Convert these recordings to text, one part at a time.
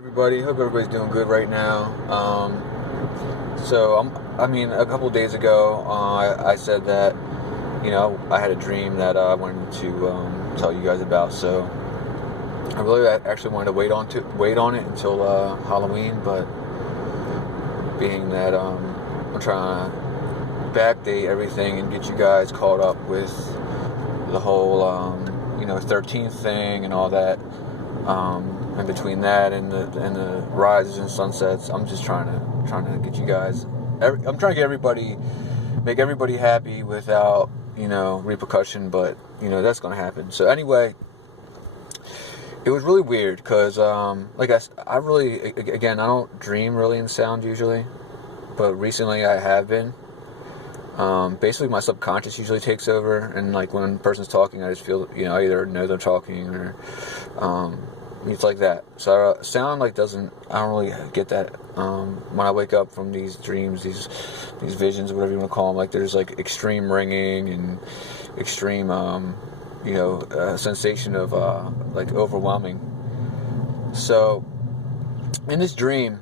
Everybody, hope everybody's doing good right now. A couple days ago, I said that, I had a dream that I wanted to tell you guys about. So I actually wanted to wait on it until Halloween, but being that I'm trying to backdate everything and get you guys caught up with the whole 13th thing and all that. And between that and the rises and sunsets, I'm just trying to get you guys. I'm trying to make everybody happy without repercussion, but that's gonna happen. So anyway, it was really weird because I really, again, I don't dream really in sound usually, but recently I have been. Basically my subconscious usually takes over, and like when a person's talking, I just feel I either know they're talking or it's like that. So sound I don't really get that when I wake up from these dreams, these visions, whatever you want to call them. Like there's like extreme ringing and extreme sensation of like overwhelming. So in this dream,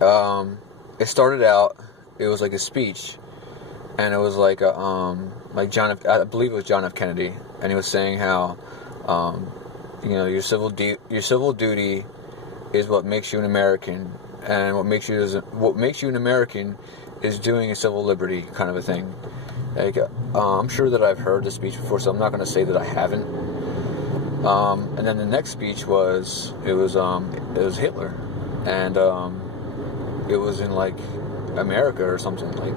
it started out, it was like a speech, and it was like I believe it was John F. Kennedy, and he was saying how your civil duty is what makes you an American, and what makes you an American is doing a civil liberty, kind of a thing. Like I'm sure that I've heard this speech before, so I'm not going to say that I haven't. And then the next speech was Hitler, and it was in like America or something, like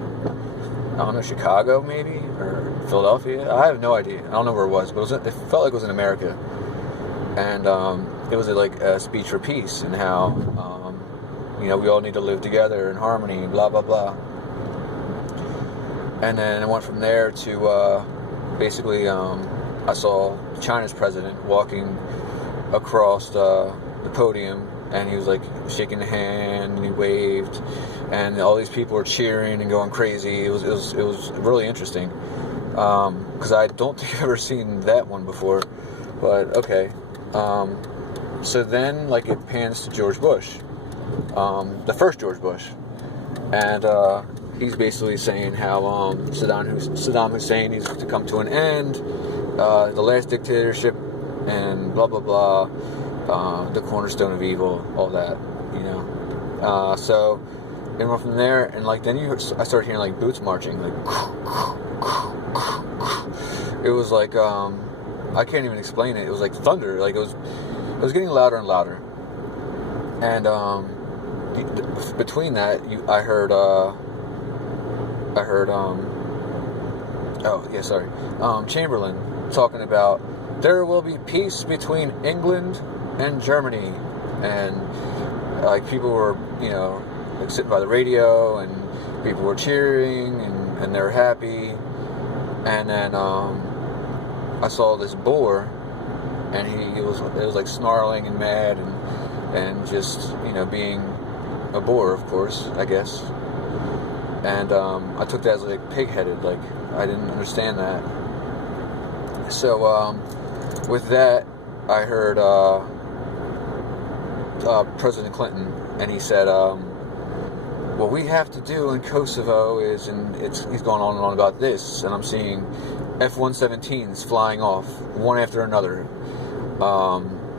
I don't know, Chicago maybe, or Philadelphia. I have no idea. I don't know where it was, but it felt like it was in America. And it was like a speech for peace, and how we all need to live together in harmony, blah blah blah. And then I went from there to basically I saw China's president walking across the podium, and he was like shaking the hand, and he waved, and all these people were cheering and going crazy. It was really interesting because I don't think I've ever seen that one before. But okay. So then like it pans to George Bush, the first George Bush, and he's basically saying how Saddam Hussein needs to come to an end, the last dictatorship, and blah blah blah, the cornerstone of evil, all that, so and went from there, and like then I started hearing like boots marching, like it was like I can't even explain it. It was like thunder. Like it was getting louder and louder. And between that, I heard Chamberlain talking about there will be peace between England and Germany, and like people were like sitting by the radio, and people were cheering, and they were happy, and then I saw this boar, and it was like snarling and mad and just being a boar, of course, I guess. And I took that as like pig-headed, like I didn't understand that. So with that, I heard President Clinton, and he said, what we have to do in Kosovo is, and he's going on and on about this, and I'm seeing F-117s flying off one after another,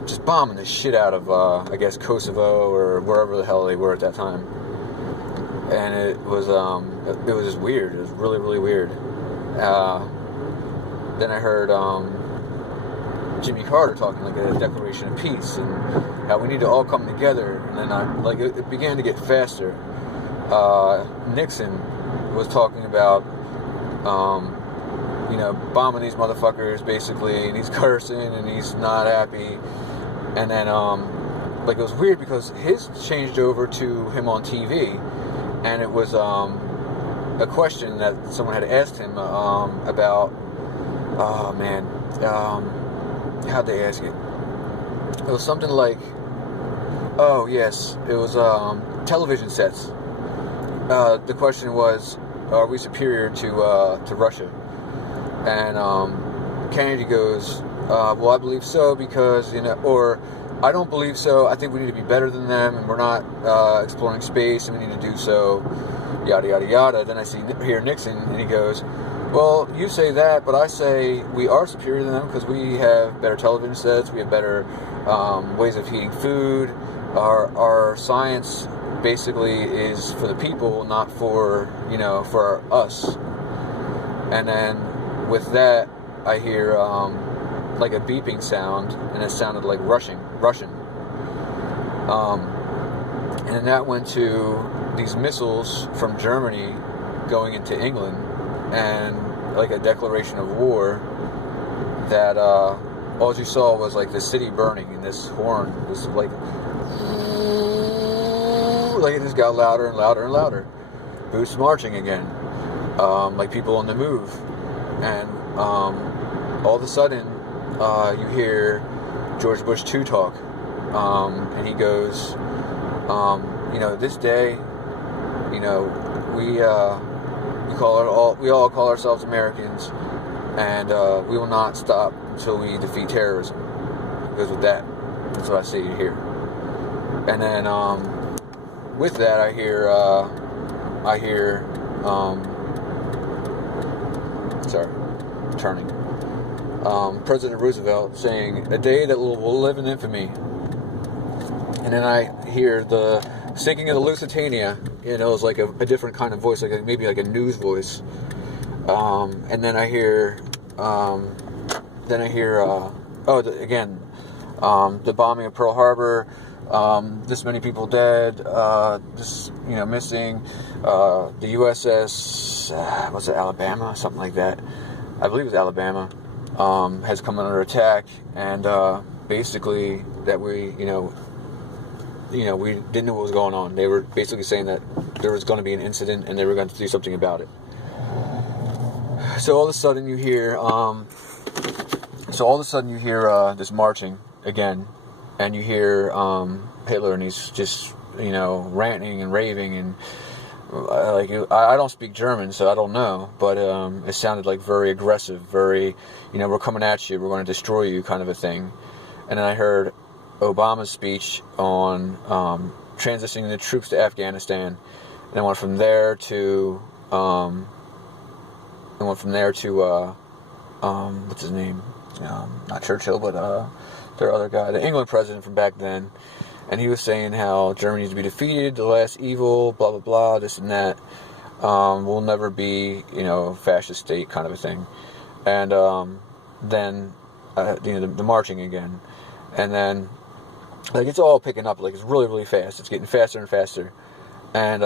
just bombing the shit out of I guess Kosovo or wherever the hell they were at that time. And it was just weird. It was really, really weird. Then I heard Jimmy Carter talking like a declaration of peace, and how we need to all come together. And then it began to get faster. Nixon was talking about bombing these motherfuckers, basically, and he's cursing, and he's not happy. And then, it was weird because his changed over to him on TV, and it was a question that someone had asked him about, how'd they ask it? It was something like, oh yes, it was television sets. The question was, are we superior to Russia? And Kennedy goes, well, I believe so, because or I don't believe so. I think we need to be better than them, and we're not exploring space, and we need to do so, yada, yada, yada. Then I hear Nixon, and he goes, well, you say that, but I say we are superior than them because we have better television sets, we have better ways of heating food. Our science basically is for the people, not for, for us. And then with that, I hear like a beeping sound, and it sounded like Russian. And that went to these missiles from Germany going into England, and like a declaration of war. That all you saw was like the city burning, and this horn was like it just got louder and louder and louder. Boots marching again, like people on the move, and all of a sudden you hear George Bush 2 talk, and he goes, this day, we all call ourselves Americans, and we will not stop until we defeat terrorism. It goes with that. That's what I say here. And then with that, I hear President Roosevelt saying, "A day that will live in infamy." And then I hear the sinking of the Lusitania. It's like a different kind of voice, maybe like a news voice. And then I hear, the bombing of Pearl Harbor. This many people dead. Missing. The USS, was it Alabama? Something like that. I believe it was Alabama. Has come under attack, and basically that we didn't know what was going on. They were basically saying that there was going to be an incident, and they were going to do something about it. So all of a sudden you hear, this marching again, and you hear Hitler, and he's just ranting and raving, and I don't speak German, so I don't know, but it sounded like very aggressive, very, we're coming at you, we're going to destroy you, kind of a thing. And then I heard Obama's speech on transitioning the troops to Afghanistan, and I went from there to what's his name? Not Churchill, but their other guy, the England president from back then. And he was saying how Germany needs to be defeated, the last evil, blah, blah, blah, this and that. We'll never be, a fascist state, kind of a thing. And then, the marching again. And then, it's all picking up, it's really, really fast. It's getting faster and faster. And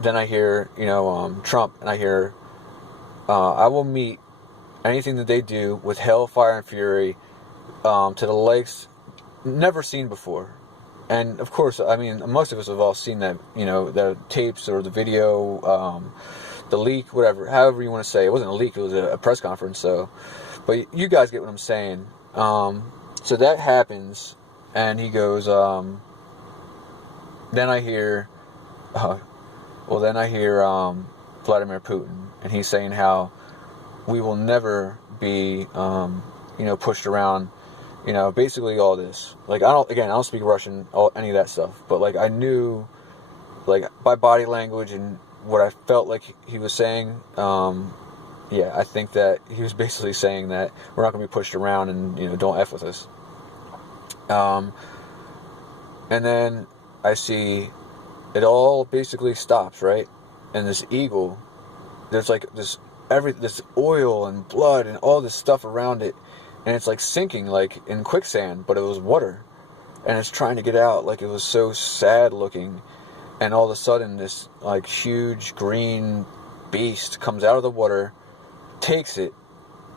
then I hear, Trump, and I hear, I will meet anything that they do with hell, fire, and fury to the likes never seen before. And of course, most of us have all seen that, the tapes or the video, the leak, whatever, however you want to say. It wasn't a leak, it was a press conference. So, but you guys get what I'm saying. So that happens, and he goes, then I hear Vladimir Putin, and he's saying how we will never be, pushed around. Basically all this. I don't speak Russian, any of that stuff. But, I knew, by body language and what I felt like he was saying, I think that he was basically saying that we're not going to be pushed around and, don't F with us. And then I see it all basically stops, right? And this eagle, there's, this oil and blood and all this stuff around it. And it's sinking in quicksand, but it was water. And it's trying to get out. It was so sad looking. And all of a sudden this huge green beast comes out of the water, takes it,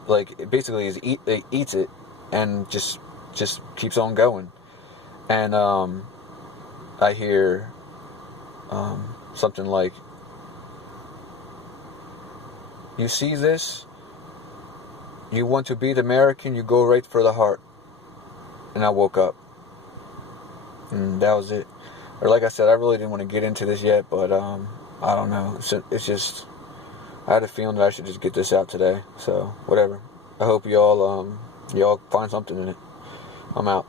it basically it eats it, and just keeps on going. And I hear something like, "You see this? You want to beat American, you go right for the heart." And I woke up. And that was it. Or like I said, I really didn't want to get into this yet, but I don't know. It's just, I had a feeling that I should just get this out today. So, whatever. I hope y'all find something in it. I'm out.